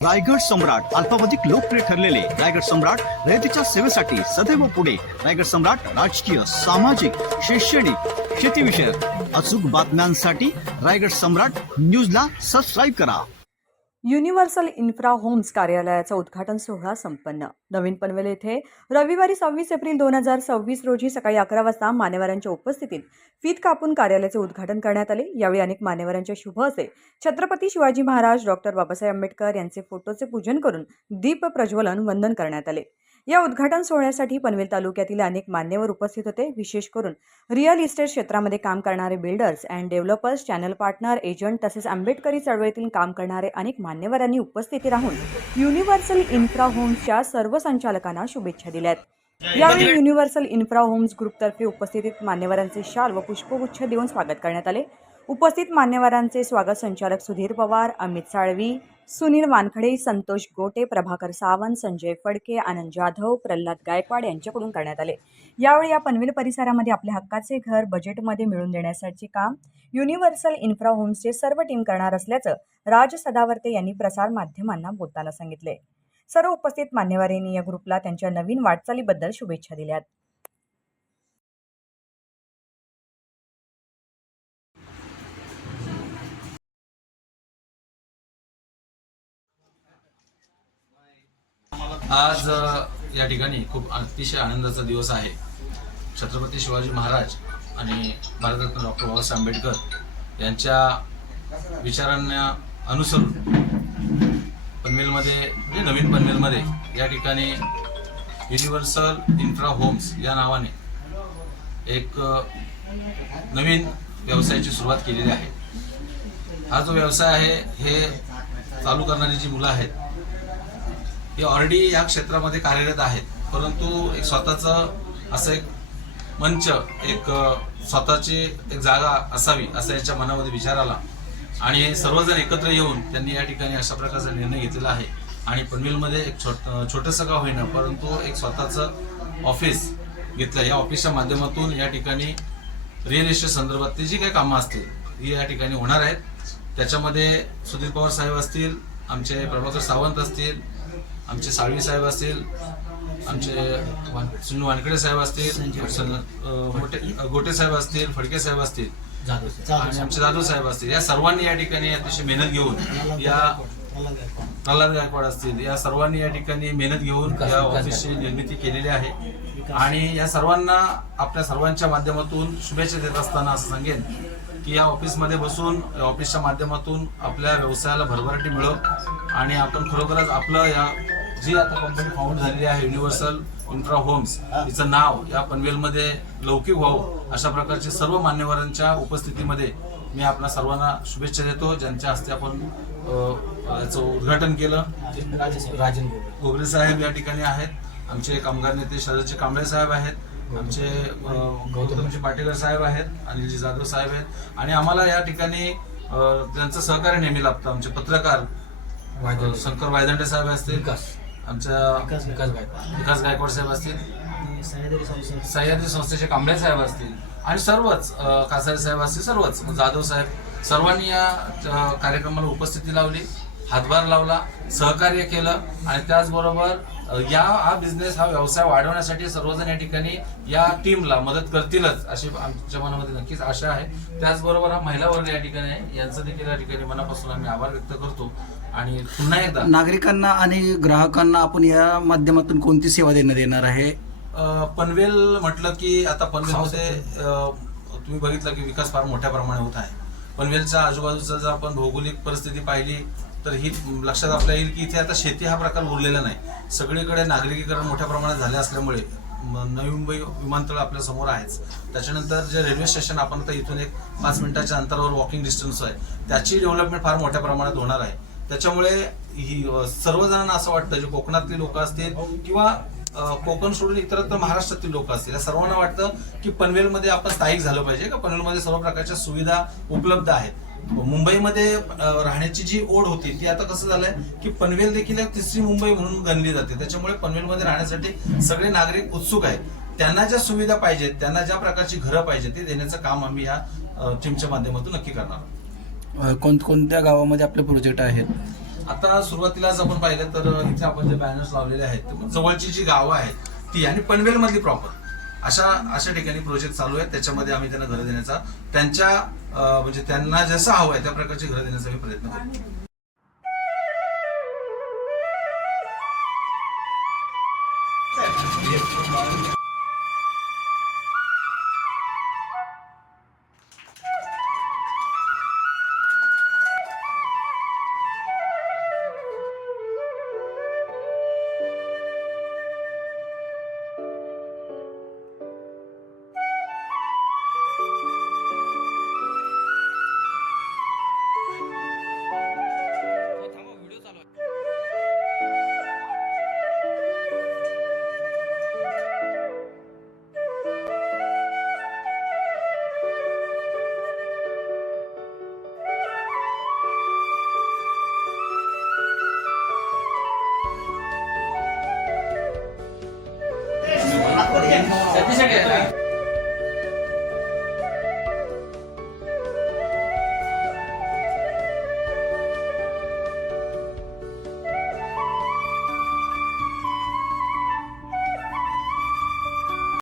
रायगड सम्राट अल्पावधीत लोकप्रिय ठरलेले रायगड सम्राट रयतेच्या सेवेसाठी सदैव पुढे. रायगड सम्राट राजकीय, सामाजिक, शैक्षणिक, शेतीविषयक अचूक बातम्यांसाठी रायगड सम्राट न्यूजला सबस्क्राईब करा. युनिव्हर्सल इन्फ्रा होम्स कार्यालयाचा उद्घाटन सोहळा संपन्न. नवीन पनवेल येथे रविवारी 26 एप्रिल 2026 रोजी सकाळी 11 वाजता मान्यवरांच्या उपस्थितीत फीत कापून कार्यालयाचे उद्घाटन करण्यात आले. यावेळी अनेक मान्यवरांच्या शुभ हस्ते छत्रपती शिवाजी महाराज, डॉक्टर बाबासाहेब आंबेडकर यांचे फोटोचे पूजन करून दीप प्रज्वलन वंदन करण्यात आले. या उद्घाटन सोहळ्यासाठी पनवेल तालुक्यातील अनेक मान्यवर उपस्थित होते. विशेष करून रिअल इस्टेट क्षेत्रामध्ये काम करणारे builders and developers, channel partner, agent तसेच आंबेडकरी चळवळीतील काम करणारे अनेक मान्यवरांनी उपस्थिती राहून युनिव्हर्सल इन्फ्रा होम्सच्या सर्व संचालकांना शुभेच्छा दिल्यात. यावेळी युनिव्हर्सल इन्फ्रा होम्स ग्रुपतर्फे उपस्थित मान्यवरांचे शाल व पुष्पगुच्छ देऊन स्वागत करण्यात आले. उपस्थित मान्यवरांचे स्वागत संचालक सुधीर पवार, अमित साळवी, सुनील वानखडे, संतोष गोटे, प्रभाकर सावंत, संजय फडके, आनंद जाधव, प्रल्हाद गायकवाड यांच्याकडून करण्यात आले. यावेळी या पनवेल परिसरामध्ये आपल्या हक्काचे घर बजेटमध्ये मिळवून देण्यासाठी काम युनिव्हर्सल इन्फ्रा होम्सचे सर्व टीम करणार असल्याचं राज सदावर्ते यांनी प्रसार माध्यमांना बोलताना सांगितले. सर्व उपस्थित मान्यवरांनी या ग्रुपला त्यांच्या नवीन वाटचालीबद्दल शुभेच्छा दिल्यात. आज या ठिकाणी खूप अतिशय आनंदाचा दिवस आहे. छत्रपती शिवाजी महाराज आणि भारतरत्न डॉक्टर बाबासाहेब आंबेडकर यांच्या विचारांना अनुसरून पनवेलमध्ये म्हणजे नवीन पनवेलमध्ये या ठिकाणी युनिव्हर्सल इन्फ्रा होम्स या नावाने एक नवीन व्यवसायाची सुरुवात केलेली आहे. हा जो व्यवसाय आहे हे चालू करणारी जी मुलं आहेत हे ऑलरेडी या क्षेत्रामध्ये कार्यरत आहेत, परंतु एक स्वतःचं असं एक मंच, एक स्वतःची एक जागा असावी असा याच्या मनामध्ये विचार आला आणि सर्वजण एकत्र येऊन त्यांनी या ठिकाणी अशा प्रकारचा निर्णय घेतलेला आहे. आणि पनवेलमध्ये एक छोटंसं गाव होईना परंतु एक स्वतःचं ऑफिस घेतलं. या ऑफिसच्या माध्यमातून या ठिकाणी रिअल इस्टेट संदर्भातली जी काही कामं असतील ही या ठिकाणी होणार आहेत. त्याच्यामध्ये सुधीर पवार साहेब असतील, आमचे प्रभाकर सावंत असतील, आमचे साळवी साहेब असतील, आमचे सुनील वानखडे साहेब असतील, गोटे साहेब असतील, फडके साहेब असतील आणि आमचे जाधव साहेब असतील, या सर्वांनी या ठिकाणी अतिशय मेहनत घेऊन या प्रल्हाद गायकवाड असतील, या सर्वांनी या ठिकाणी मेहनत घेऊन या ऑफिसची निर्मिती केलेली आहे. आणि या सर्वांना आपल्या सर्वांच्या माध्यमातून शुभेच्छा देत असताना असं सांगेन की या ऑफिसमध्ये बसून ऑफिसच्या माध्यमातून आपल्या व्यवसायाला भरभराटी मिळव आणि आपण खरोखरच आपलं या जी आता कंपनी फाउंड झालेली आहे युनिव्हर्सल इन्फ्रा होम्स हिचं नाव या पनवेलमध्ये लौकिक व्हावं अशा प्रकारचे सर्व मान्यवरांच्या उपस्थितीमध्ये मी आपल्या सर्वांना शुभेच्छा देतो. ज्यांच्या हस्ते आपण याचं उद्घाटन केलं. राजन गोगरे साहेब या ठिकाणी आहेत, आमचे कामगार नेते शरदजी कांबळे साहेब आहेत, आमचे गौतमजी पाटेकर साहेब आहेत, अनिलजी जाधव साहेब आहेत आणि आम्हाला या ठिकाणी त्यांचं सहकार्य नेहमी लाभतं. आमचे पत्रकार शंकर वायदंडे साहेब असतील, आमच्या विकास गायकवाड साहेब असतील, सह्याद्री संस्थेचे कांबळे साहेब असतील आणि सर्वच कासारे साहेब असतील, सर्वच जाधव साहेब, सर्वांनी या कार्यक्रमाला उपस्थिती लावली, हातभार लावला, सहकार्य केलं आणि त्याचबरोबर हा बिझनेस, हा व्यवसाय वाढवण्यासाठी सर्वजण या ठिकाणी या टीमला मदत करतीलच अशी आमच्या मनामध्ये नक्कीच आशा आहे. त्याचबरोबर हा महिला वर्ग या ठिकाणी आहे, यांचं देखील या ठिकाणी मनापासून आम्ही आभार व्यक्त करतो. आणि पुन्हा एकदा नागरिकांना आणि ग्राहकांना आपण या माध्यमातून कोणती सेवा देण्यात येणार आहे? पनवेल म्हटलं की आता पनवेलमध्ये तुम्ही बघितलं की विकास फार मोठ्या प्रमाणात होत आहे. पनवेलच्या आजूबाजूचा जर आपण भौगोलिक परिस्थिती पाहिली तर ही लक्षात आपल्या येईल की इथे आता शेती हा प्रकार उरलेला नाही. सगळीकडे नागरिकीकरण मोठ्या प्रमाणात झाले असल्यामुळे नवी मुंबई विमानतळ आपल्या समोर आहेच. त्याच्यानंतर जे रेल्वे स्टेशन आपण आता इथून एक 5 मिनिटाच्या अंतरावर वॉकिंग डिस्टन्स आहे, त्याची डेव्हलपमेंट फार मोठ्या प्रमाणात होणार आहे. त्याच्यामुळे ही सर्वजणांना असं वाटतं, जे कोकणातली लोक असतील किंवा कोकण सोडून इतरत्र महाराष्ट्रातील लोक असतील, या सर्वांना वाटतं की पनवेलमध्ये आपण स्थायिक झालं पाहिजे, का पनवेलमध्ये सर्व प्रकारच्या सुविधा उपलब्ध आहेत. मुंबईमध्ये राहण्याची जी ओढ होती ती आता कसं झालंय की पनवेल देखील एक तिसरी मुंबई म्हणून गणली जाते. त्याच्यामुळे पनवेलमध्ये राहण्यासाठी सगळे नागरिक उत्सुक आहेत. त्यांना ज्या सुविधा पाहिजेत, त्यांना ज्या प्रकारची घरं पाहिजे ते देण्याचं काम आम्ही या टीमच्या माध्यमातून नक्की करणार. कोणत्या गावामध्ये आपले प्रोजेक्ट आहेत? आता सुरुवातीलाच आपण पाहिलं तर इथे आपण जे बॅनर्स लावलेले आहेत ते जवळची जी गावं आहेत ती आणि पनवेल मधली प्रॉपर अशा ठिकाणी प्रोजेक्ट चालू आहेत. त्याच्यामध्ये आम्ही त्यांना घरं देण्याचा त्यांच्या म्हणजे त्यांना जसं हवं आहे त्या प्रकारची घरं देण्याचा मी प्रयत्न करतो. सतीश